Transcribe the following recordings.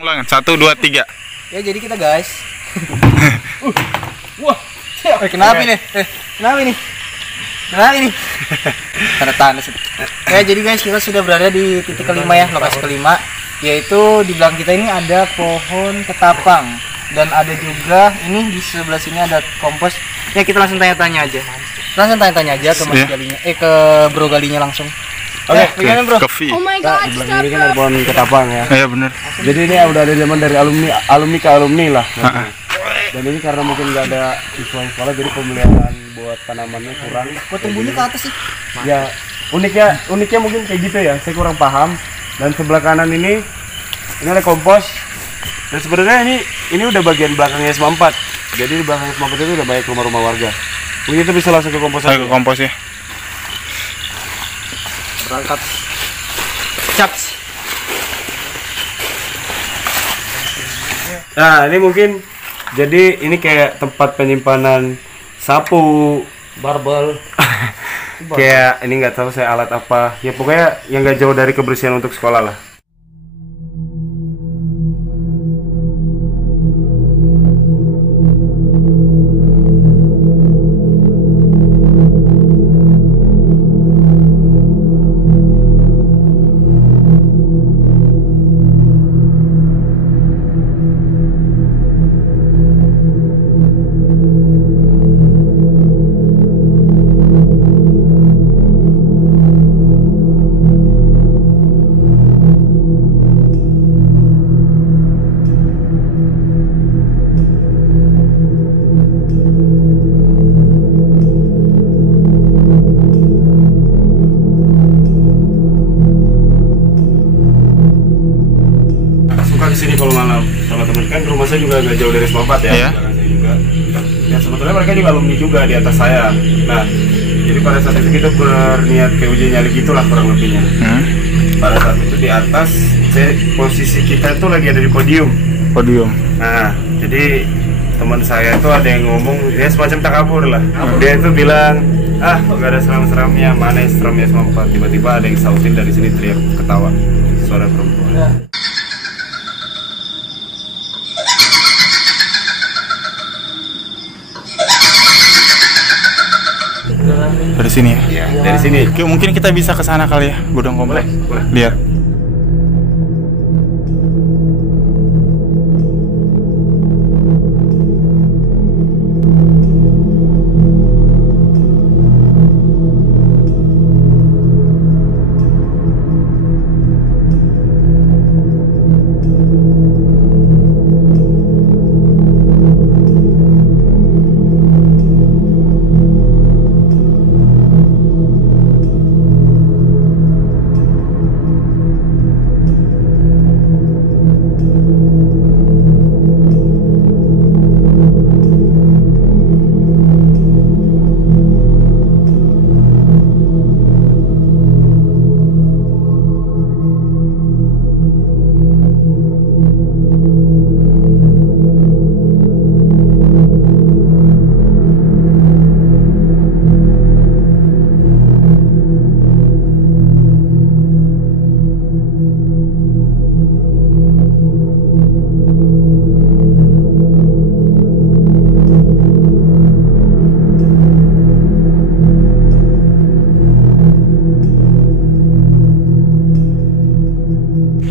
Ulang, 1, 2, 3. Ya jadi kita guys. Wah, kenapa ini? Kenapa ini? Kenapa ini? Tanda tanda. Ya jadi guys, kita sudah berada di titik kelima ya, lokasi kelima, yaitu di belakang kita ini ada pohon ketapang dan ada juga ini di sebelah sini ada kompos. Ya kita langsung tanya-tanya aja. Langsung tanya-tanya aja ke Mas Galinya, ke Bro Galinya langsung. Oke, bagaimana bro? Oh my god, Di belakang ini kan ada pohon ketapang ya. Iya benar. Jadi ini udah ada zaman dari alumni ke alumni lah. Dan ini karena mungkin nggak ada siswa yang sekolah, jadi pemeliharaan buat tanamannya kurang. Kok tumbuhnya ke atas sih? Ya uniknya mungkin kayak gitu ya. Saya kurang paham. Dan sebelah kanan ini ada kompos. Dan sebenarnya ini udah bagian belakangnya SMA 4. Jadi di belakang SMA 4 itu udah banyak rumah-rumah warga. Mungkin itu bisa langsung ke kompos aja. Ke kompos ya. Berangkat. Caps. Nah ini mungkin jadi ini kayak tempat penyimpanan sapu, barbel. Kayak ini nggak tahu saya alat apa. Ya pokoknya yang nggak jauh dari kebersihan untuk sekolah lah. Di sini kalau malam sama teman kan rumah saya juga agak jauh dari SMA 4 ya. Iya. Saya juga. Ya sebetulnya mereka juga alumni juga di atas saya. Nah, jadi pada saat itu kita berniat kayak uji nyali gitulah kurang lebihnya. Pada saat itu di atas posisi kita itu lagi ada di podium. Nah, jadi teman saya itu ada yang ngomong ya semacam takabur lah. Dia itu bilang, nggak ada seram-seramnya, mana yang seramnya SMA 4. Tiba-tiba ada yang sautin dari sini teriak ketawa, suara perempuan. Dari sini ya. Iya, dari sini. Oke, mungkin kita bisa ke sana kali ya, gudang kompos. Boleh. Lihat.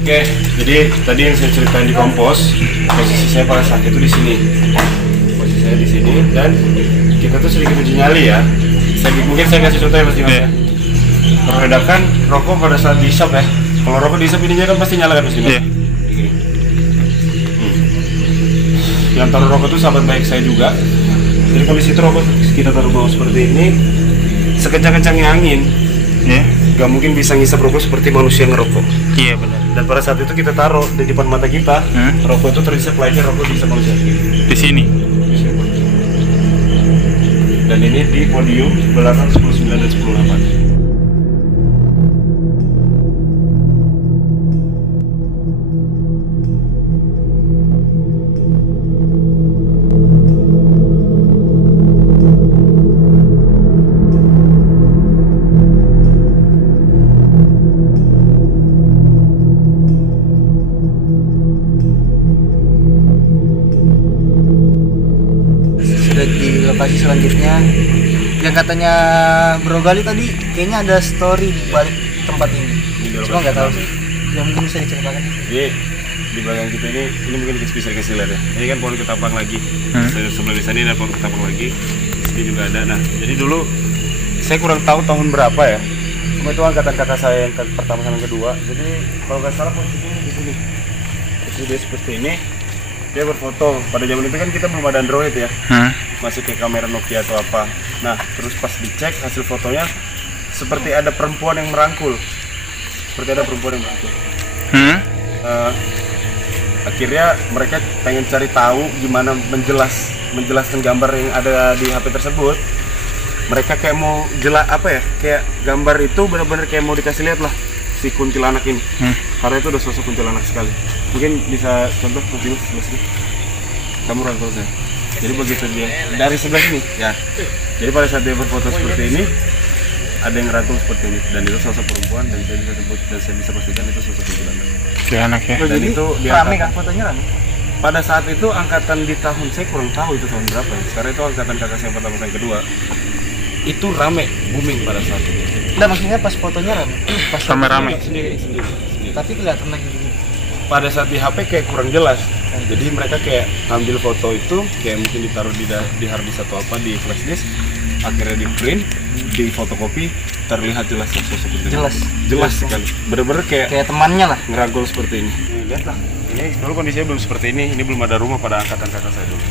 Oke, jadi tadi yang saya ceritakan di kompos, posisi saya pada saat itu di sini. Posisi saya di sini dan kita tuh sedikit uji nyali ya. Mungkin saya kasih contoh ya Mas Dimas ya. Membedakan rokok pada saat dihisap ya. Kalau rokok dihisap ininya kan pasti nyala kan Mas Dimas. Yang taruh rokok itu sahabat baik saya juga. Jadi kalau di situ rokok kita taruh bawah seperti ini, sekencang-kencangnya angin, gak mungkin bisa ngisap rokok seperti manusia ngerokok. Iya benar. Dan pada saat itu kita taruh di depan mata kita, rokok itu terhisap layaknya rokok dihisap manusia. Di sini. Dan ini di podium belakang 10.9 dan 10.8. selanjutnya yang katanya Bro Gali tadi kayaknya ada story di balik tempat ini. Cuma nggak tahu sih. Yang mungkin bisa diceritakan. Jadi di belakang kita ini mungkin bisa dikasih lihat ya. Ini kan pohon ketapang lagi. Sebelah di sana ada pohon ketapang lagi. Di sini juga ada. Nah, jadi dulu saya kurang tahu tahun berapa ya. Cuma itu angkatan kakak saya yang pertama sama yang kedua. Jadi kalau nggak salah posisinya di sini. Jadi dia seperti ini. Dia berfoto. Pada zaman itu kan kita belum ada Android ya. Masih kayak kamera Nokia atau apa. Nah, terus pas dicek hasil fotonya seperti ada perempuan yang merangkul. Akhirnya mereka pengen cari tahu gimana menjelaskan gambar yang ada di HP tersebut. Mereka kayak mau kayak gambar itu benar-benar kayak mau dikasih lihat lah si kuntilanak ini. Karena itu udah sosok kuntilanak sekali. Mungkin bisa contoh sebelah sini. Kamu rangkul saya. Jadi begitu dia dari sebelah sini ya. Jadi pada saat dia berfoto seperti ini, ada yang rangkul seperti ini dan itu sosok perempuan dan saya bisa pastikan itu sosok kuntilanak. Anak ya. Dan itu Rame kan fotonya rame. pada saat itu angkatan di tahun saya kurang tahu itu tahun berapa ya. Sekarang itu angkatan kakak saya yang pertama yang kedua. Itu rame, booming pada saat itu. Nah maksudnya pas fotonya rame. Pas Rame-rame. Sendiri. Tapi kelihatan lagi gini. Pada saat di HP kayak kurang jelas. Jadi mereka kayak ambil foto itu kayak mungkin ditaruh di hard disk atau apa di flash disk. Akhirnya di print, di fotokopi, terlihat jelas sosok itu. Jelas sekali. Bener-bener kayak temannya lah. ngeragol seperti ini. Lihatlah. Ini dulu kondisinya belum seperti ini. Ini belum ada rumah pada angkatan kakak saya dulu.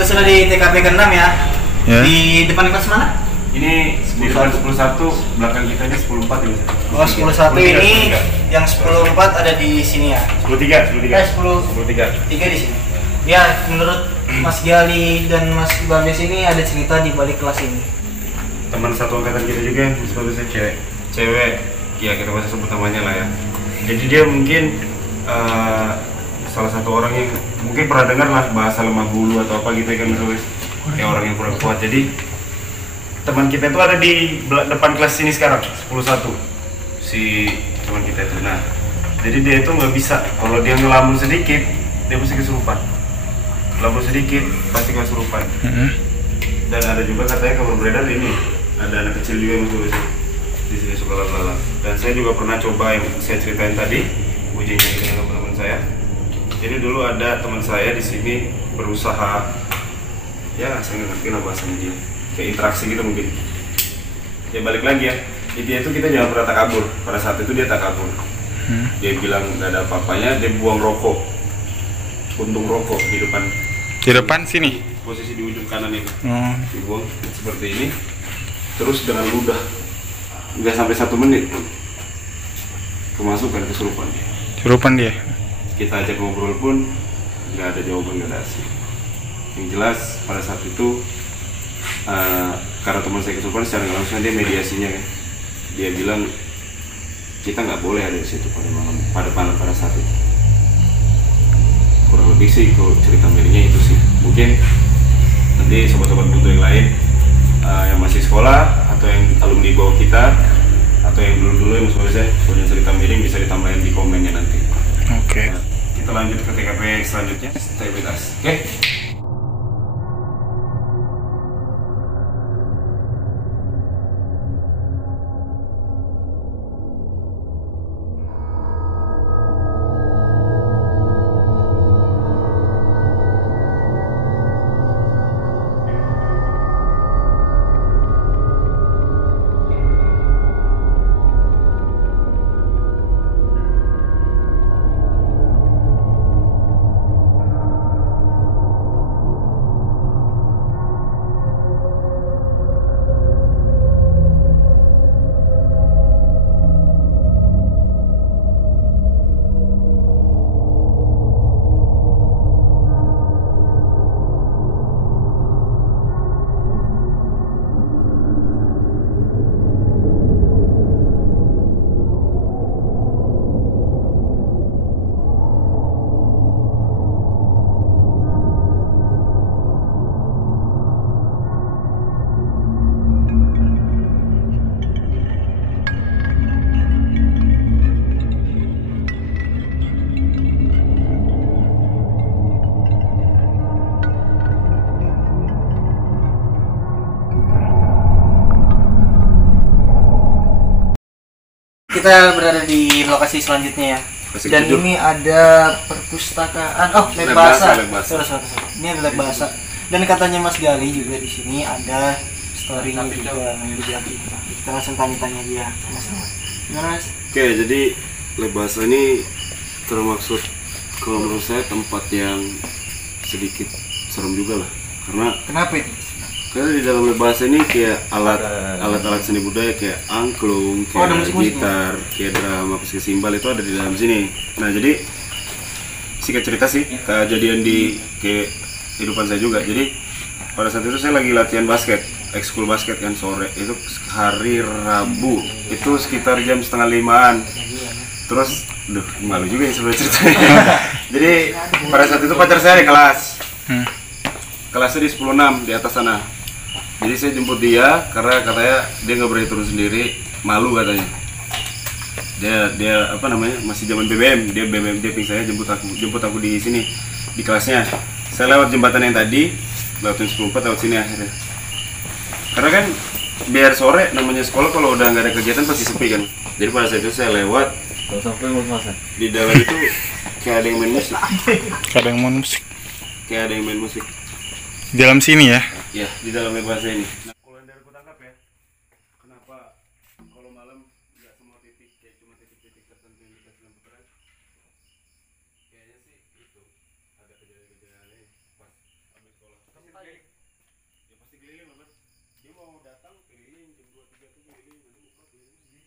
Kita sudah di TKP ke-6 ya. Di depan kelas mana? Ini di depan 11 belakang kita ini 10-4 ini. Oh 10-1 ini yang 10-4 ada di sini ya. 10-3 10-3 di sini. Ya menurut Mas Gali dan Mas Babes ini ada cerita di balik kelas ini. Teman satu angkatan kita juga yang sebetulnya cewek, ya kita bisa sebut namanya lah ya. Jadi dia mungkin salah satu orang yang mungkin pernah dengar lah bahasa lemah bulu atau apa gitu kan, kayak orang yang kurang kuat. Jadi teman kita itu ada di depan kelas sini sekarang 10-1 si teman kita itu. Nah jadi dia itu nggak bisa, kalau dia ngelamun sedikit dia pasti kesurupan, ngelamun sedikit pasti kesurupan. Dan ada juga katanya kabar beredar ini ada anak kecil juga yang di sini suka lalat. Dan saya juga pernah coba yang saya ceritain tadi, ujinya dengan teman-teman saya. Jadi dulu ada teman saya di sini berusaha, ya saya nggak ngerti lah bahasanya dia, kayak interaksi gitu mungkin. Ya balik lagi ya, dia itu kita jangan pernah takabur. Pada saat itu dia takabur. Dia bilang nggak ada apa-apanya, dia buang rokok, puntung rokok di depan. Di depan sini. Posisi di ujung kanan itu, dibuang seperti ini. Terus dengan ludah, nggak sampai 1 menit, kemasukan kesurupan. Kesurupan dia. Kita ajak ngobrol pun nggak ada jawaban, nggak ada hasil. Yang jelas pada saat itu karena teman saya kesurupan, secara nggak langsung dia mediasinya kan, dia bilang kita nggak boleh ada di situ pada malam pada saat itu. Kurang lebih sih kalau cerita miringnya itu sih. Mungkin nanti sobat-sobat butuh yang lain yang masih sekolah atau yang alumni bawah kita atau yang dulu-dulu yang punya cerita miring bisa ditambahin di komennya nanti. Oke. Nah, kita lanjut ke TKP selanjutnya, stay with us. Oke? Kita berada di lokasi selanjutnya ya. Lokasi Dan ketujuh. ini ada perpustakaan. Oh, lab bahasa. lab bahasa. Sorry. Ini ada lab bahasa. Dan katanya Mas Gali juga di sini ada story-nya juga yang dibilang kita. Kita langsung tanya-tanya dia. Mas, gimana Mas? Oke, jadi lab bahasa ini termaksud kalau menurut saya tempat yang sedikit serem juga lah. Kenapa itu? Karena di dalam lab bahasa ini kayak alat-alat seni budaya kayak angklung, Oh, ada kayak musik-musik gitar, kayak drum, apa sih, simbal itu ada di dalam sini. Nah, jadi singkat cerita sih kejadian di kayak kehidupan saya juga. Jadi pada saat itu saya lagi latihan basket, ekskul basket kan sore. Itu hari Rabu. Itu sekitar jam 4:30-an. Terus, malu juga ya sebenarnya ceritanya. Jadi pada saat itu pacar saya di kelas. Kelasnya di 10-6 di atas sana. Jadi saya jemput dia karena katanya dia nggak berani turun sendiri, malu katanya. Dia apa namanya, masih zaman BBM, dia ping saya jemput aku di sini di kelasnya. Saya lewat jembatan yang tadi, lewatin 10-4 lewat sini akhirnya. Karena kan biar sore namanya sekolah kalau udah nggak ada kegiatan pasti sepi kan. Jadi pada saat itu saya lewat, di dalam itu kayak ada yang main musik. Kadang mau musik. Kayak ada yang main musik. Di dalam sini ya. Ya, di dalam bahasa ini. Nah, kalau yang dari aku tangkap ya, kenapa kalau malam nggak semua titik, kayak cuma titik-titik tertentu yang dikasih lampu terang? Kayaknya sih itu ada kejadian-kejadiannya pas habis sekolah. Pasti keliling. Ya pasti keliling loh, Mas. Dia mau datang keliling jam 2-3 tuh keliling, nanti buka keliling sih.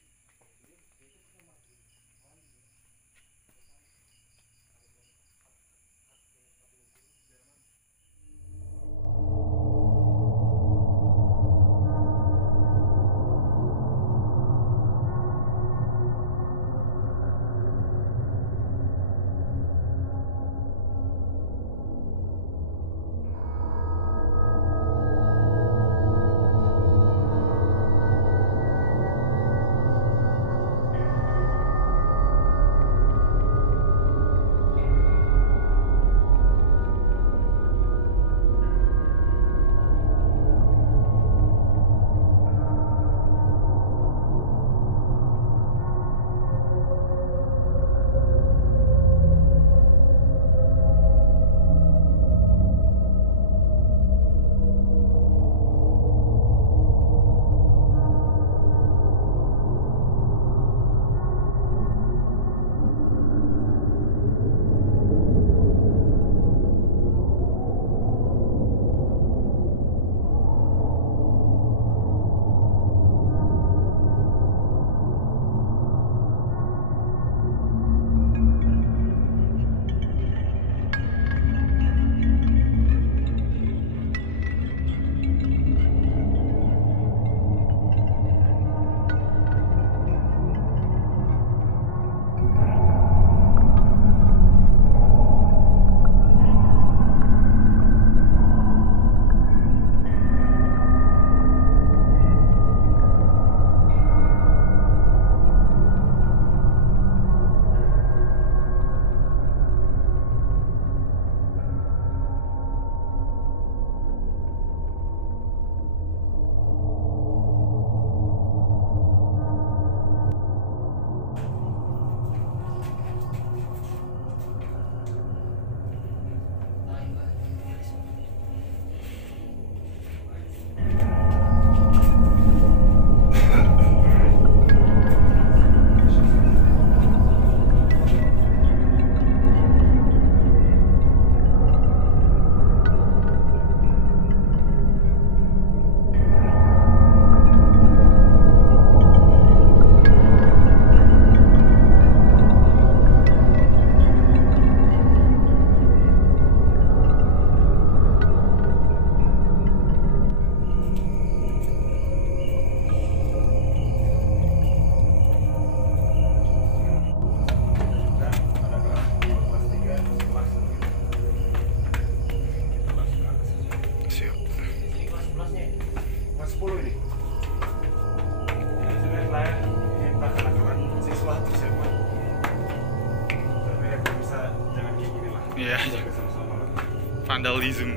Iya. Vandalism.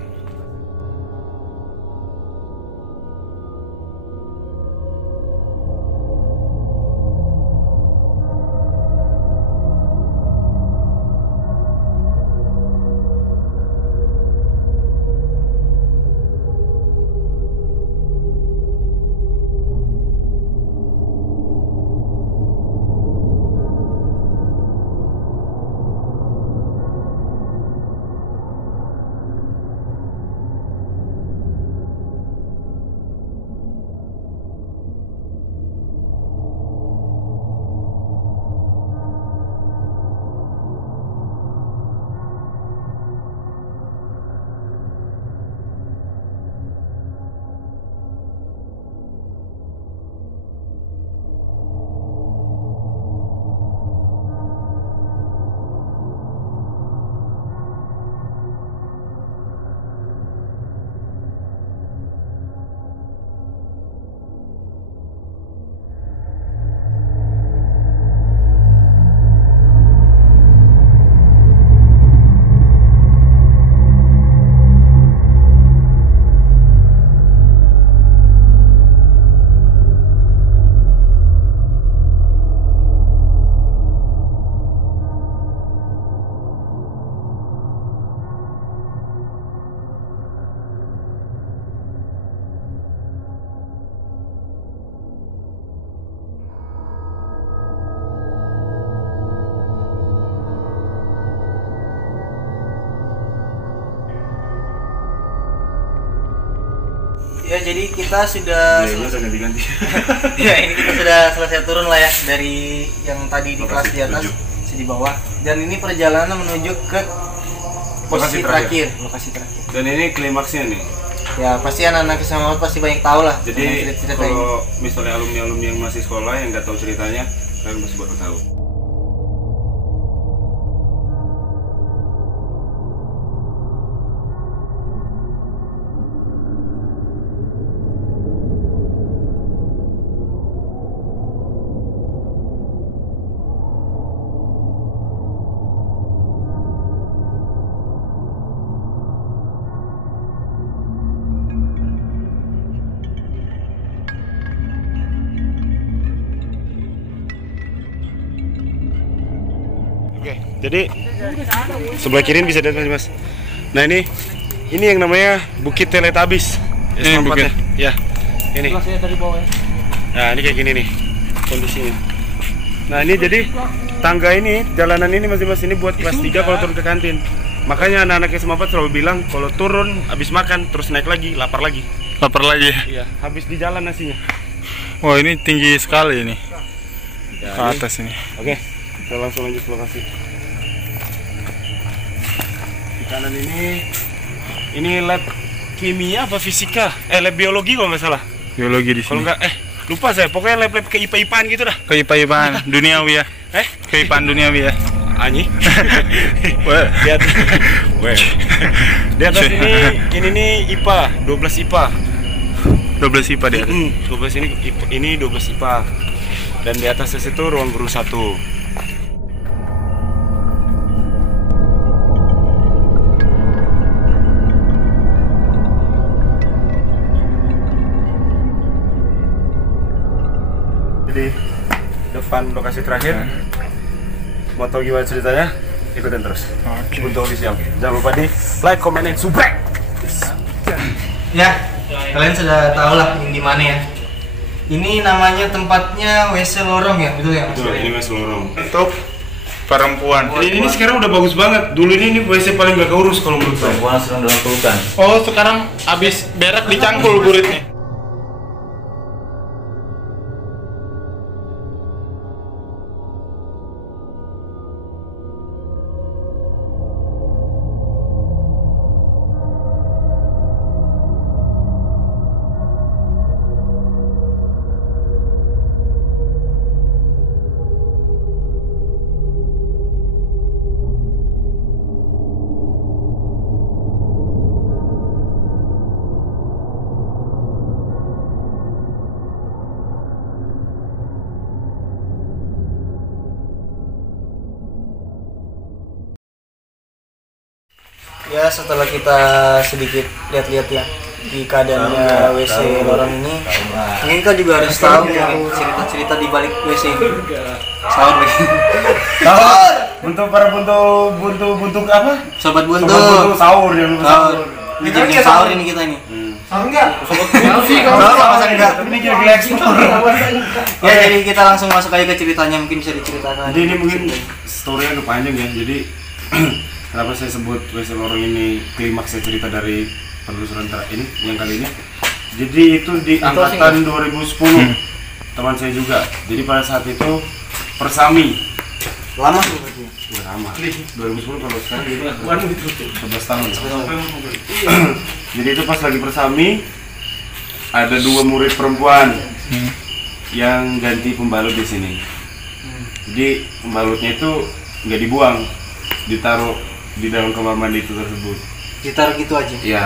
Ya jadi kita sudah ganti-ganti. ya ini kita sudah selesai turun lah ya dari yang tadi di kelas di atas di bawah, dan ini perjalanan menuju ke posisi terakhir, lokasi terakhir. Dan ini klimaksnya nih. Ya pasti anak-anak SMA pasti banyak tahu lah. Jadi cerita kalau misalnya alumni yang masih sekolah yang nggak tahu ceritanya, kalian pasti bakal tahu. Oke, jadi sebelah kiri bisa dilihat mas. Nah ini yang namanya Bukit Teletabis. Ini bukit. Ya, ini. Nah ini kayak gini nih kondisinya. Nah ini jadi tangga ini, jalanan ini mas ini buat kelas 3 kalau turun ke kantin. Makanya anak-anak SMA 4 selalu bilang kalau turun habis makan terus naik lagi, lapar lagi. Lapar lagi ya? Iya, habis di jalan nasinya. Wah ini tinggi sekali ini. Ya, Ke atas ini. Oke, kita langsung lanjut ke lokasi. Di kanan ini lab kimia apa fisika? Lab biologi kalau nggak salah. Biologi di Kalau sini. nggak, lupa saya. Pokoknya lab-lab ke IPA-IPAan gitu dah. Keipaan duniawi ya. Keipaan duniawi ya. Anyi. Wah. Di atas, di atas ini nih IPA, 12 IPA. 12 IPA dia. 12 ini 12 IPA. Dan di atasnya situ ruang guru 1. Jadi depan lokasi terakhir, mau tahu gimana ceritanya? Ikutin terus. Oke. Buntu official. Jangan lupa di like, comment, and subscribe. Ya, kalian sudah tahu lah ini di mana ya. Ini namanya tempatnya WC lorong ya, betul ya? Mas? Betul, ini mas lorong. Untuk perempuan. Ini sekarang udah bagus banget. Dulu ini WC paling gak keurus kalau menurut saya. Perempuan sedang dalam pelukan. Oh sekarang habis berak dicangkul buritnya. Ya setelah kita sedikit lihat-lihat ya di keadaannya WC lorong ini, mungkin kau juga harus tahu mungkin cerita-cerita di balik WC ini. Sahur nih. Sahur. Buntu apa? Sobat buntu. Sobat buntu sahur yang lupa Sahur. Ini jadi sahur ini kita ini. Sahur enggak? Sahur masa enggak? Tapi ini kira-kira ekspor. Ya jadi kita langsung masuk aja ke ceritanya, mungkin bisa diceritakan. Jadi ini mungkin story-nya agak panjang ya. Jadi kenapa saya sebut WC lorong ini klimaksnya cerita dari penelusuran ini yang kali ini. Jadi itu di angkatan 2010. Teman saya juga. Jadi pada saat itu Persami. Lama sih berarti. Udah lama. 2010 kalau sekarang gitu 11 tahun. Jadi itu pas lagi Persami ada 2 murid perempuan yang ganti pembalut di sini. Jadi pembalutnya itu nggak dibuang, ditaruh di dalam kamar mandi itu tersebut. Ditaruh gitu aja. Iya,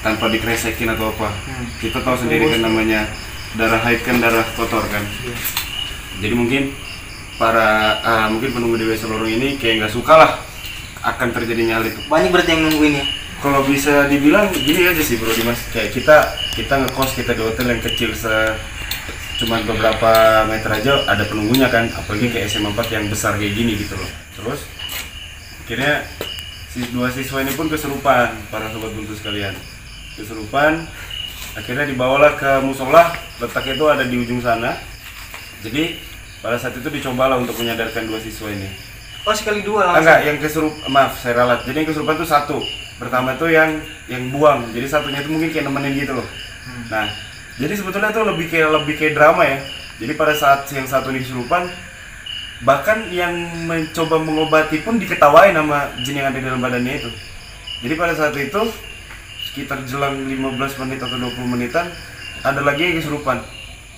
tanpa dikresekin atau apa. Kita tahu sendiri kan namanya darah haid kan darah kotor kan. Jadi mungkin mungkin penunggu di WC lorong ini kayak nggak suka lah akan terjadinya hal itu. Banyak berarti yang nungguin ya. Kalau bisa dibilang gini aja sih bro Dimas, kayak kita ngekos, kita di hotel yang kecil cuman beberapa meter aja ada penunggunya kan, apalagi kayak SMA 4 yang besar kayak gini gitu loh. Terus akhirnya 2 siswa ini pun kesurupan, para sobat buntu sekalian. Kesurupan, akhirnya dibawalah ke musola, letaknya itu ada di ujung sana. Jadi pada saat itu dicobalah untuk menyadarkan 2 siswa ini. Oh sekali 2 langsung? Enggak, yang maaf saya ralat. Jadi yang kesurupan itu 1. Pertama itu yang buang, jadi satunya itu mungkin kayak nemenin gitu loh. Nah, jadi sebetulnya itu lebih kayak drama ya. Jadi pada saat yang satu ini kesurupan, bahkan yang mencoba mengobati pun diketawain sama jin yang ada di dalam badannya itu. Jadi pada saat itu sekitar jelang 15 menit atau 20 menitan ada lagi yang kesurupan.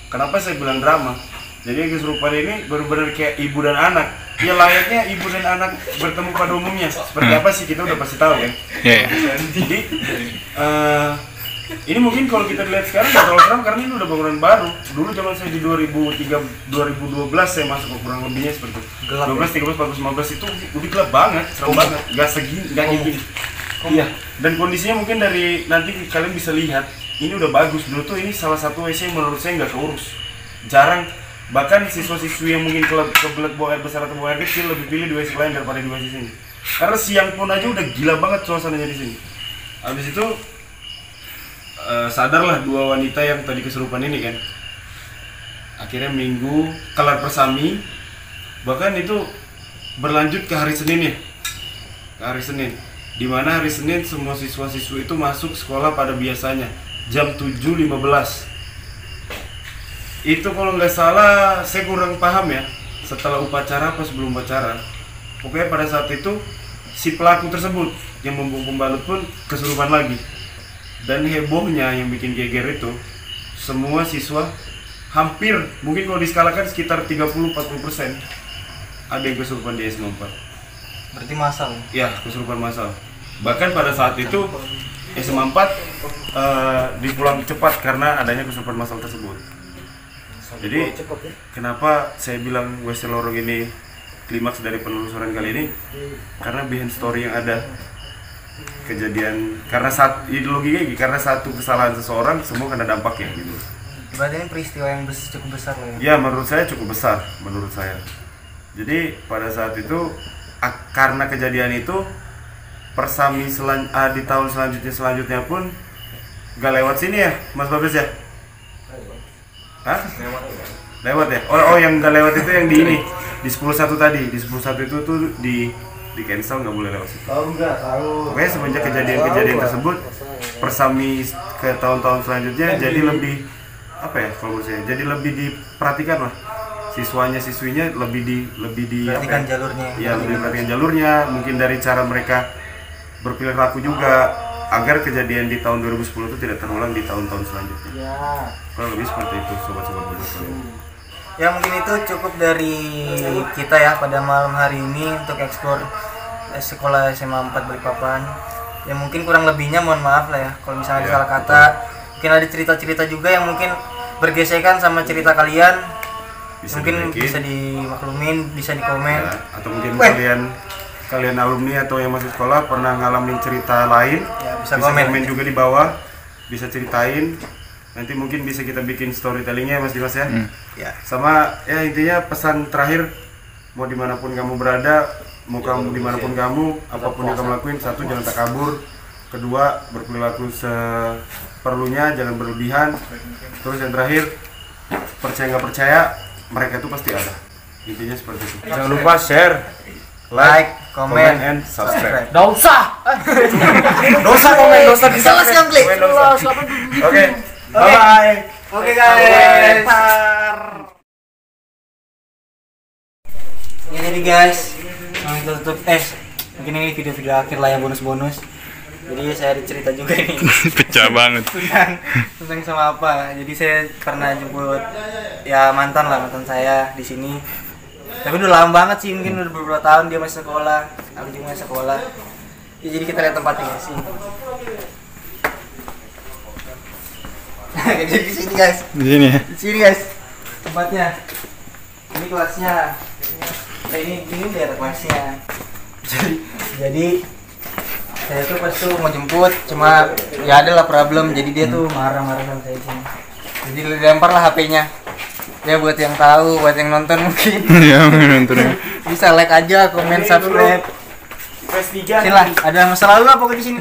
Kenapa saya bilang drama? Jadi yang kesurupan ini benar-benar kayak ibu dan anak. Ya layaknya ibu dan anak bertemu pada umumnya. Seperti apa sih kita udah pasti tahu kan? Jadi ini mungkin kalau kita lihat sekarang nggak terlalu seram karena ini udah bangunan baru. Dulu zaman saya di 2012 saya masuk kurang lebihnya seperti itu. 12, 13, 14, 15 itu udah gelap banget, serem banget. Gak segini, gak kayak gini. Iya. Dan kondisinya mungkin dari nanti kalian bisa lihat ini udah bagus. Dulu tuh ini salah satu WC yang menurut saya nggak keurus. Jarang. Bahkan siswa-siswi yang mungkin kebelet bawa air besar atau bawa air kecil lebih pilih di WC lain daripada di WC sini. Karena siang pun aja udah gila banget suasananya di sini. Habis itu sadarlah dua wanita yang tadi kesurupan ini kan. Akhirnya minggu kelar persami, bahkan itu berlanjut ke hari Senin ya. Ke hari Senin. Dimana hari Senin semua siswa-siswi itu masuk sekolah pada biasanya jam 7.15. Itu kalau nggak salah saya kurang paham ya, setelah upacara apa sebelum upacara. Pokoknya pada saat itu si pelaku tersebut yang membungkuk pembalut pun kesurupan lagi. Dan hebohnya yang bikin geger itu semua siswa hampir mungkin kalau diskalakan sekitar 30-40% ada yang kesurupan di SMA 4. Berarti massal. Ya, kesurupan massal. Bahkan pada saat itu SMA 4 dipulang cepat karena adanya kesurupan massal tersebut. Jadi kenapa saya bilang WC Lorong ini klimaks dari penelusuran kali ini? Karena behind story yang ada kejadian, karena ideologinya karena satu kesalahan seseorang semua kena dampaknya gitu. Berarti ini peristiwa yang cukup besar loh ya? Ya menurut saya cukup besar, menurut saya. Jadi pada saat itu karena kejadian itu persami di tahun selanjutnya pun gak lewat sini ya Mas Babes ya? Hah? Lewat ya? Oh yang gak lewat itu yang di ini di 10.1 tadi, di 10.1 itu tuh di cancel, nggak boleh lewat situ. Oh enggak, tahu. Pokoknya semenjak kejadian tersebut persami ke tahun-tahun selanjutnya jadi lebih apa ya kalau menurut saya, jadi lebih diperhatikan lah siswinya lebih di perhatikan jalurnya. Ya lebih perhatikan jalurnya, mungkin dari cara mereka berperilaku juga agar kejadian di tahun 2010 itu tidak terulang di tahun-tahun selanjutnya. Ya. Kurang lebih seperti itu sobat-sobat bonus. Ya mungkin itu cukup dari kita ya pada malam hari ini untuk eksplor sekolah SMA 4 Balikpapan. Ya mungkin kurang lebihnya mohon maaf lah ya kalau misalnya ada salah kata. Mungkin ada cerita-cerita juga yang mungkin bergesekan sama cerita kalian. Mungkin bisa dimaklumin, bisa dikomen. Ya, atau mungkin kalian alumni atau yang masih sekolah pernah ngalamin cerita lain, ya, bisa komen juga di bawah, bisa ceritain. Nanti mungkin bisa kita bikin storytellingnya Mas Dimas ya. Ya. Sama ya intinya pesan terakhir, mau dimanapun kamu berada, mau kamu dimanapun kamu, apapun yang kamu lakuin, satu jangan takabur, kedua berperilaku seperlunya, jangan berlebihan. Terus yang terakhir, percaya nggak percaya, mereka itu pasti ada. Intinya seperti itu. Jangan lupa share, like, comment, and subscribe. Dosa. Dosa komen, dosa di Salah yang klik. Oke. Bye. Oke guys. Ya jadi guys, kita tutup mungkin ini video-video akhir lah ya, bonus-bonus. Jadi saya ada cerita juga ini. Pecah banget. tentang sama apa. Jadi saya pernah jemput ya mantan saya di sini. Tapi udah lama banget sih, mungkin udah beberapa tahun dia masih sekolah, aku juga masih sekolah. Ya, jadi kita lihat tempatnya guys. Jadi di sini guys. Di sini ya. Di sini guys. Tempatnya. Ini kelasnya. Nah, ini daerah kelasnya. Jadi saya tuh pas tuh mau jemput, cuma ya ada lah problem. Jadi dia tuh marah-marah sama saya sini. Jadi dilempar lah HP-nya. Ya buat yang tahu, buat yang nonton mungkin. Ya nonton. Bisa like aja, komen, subscribe. PS3. Sini lah, ada masalah lu apa di sini?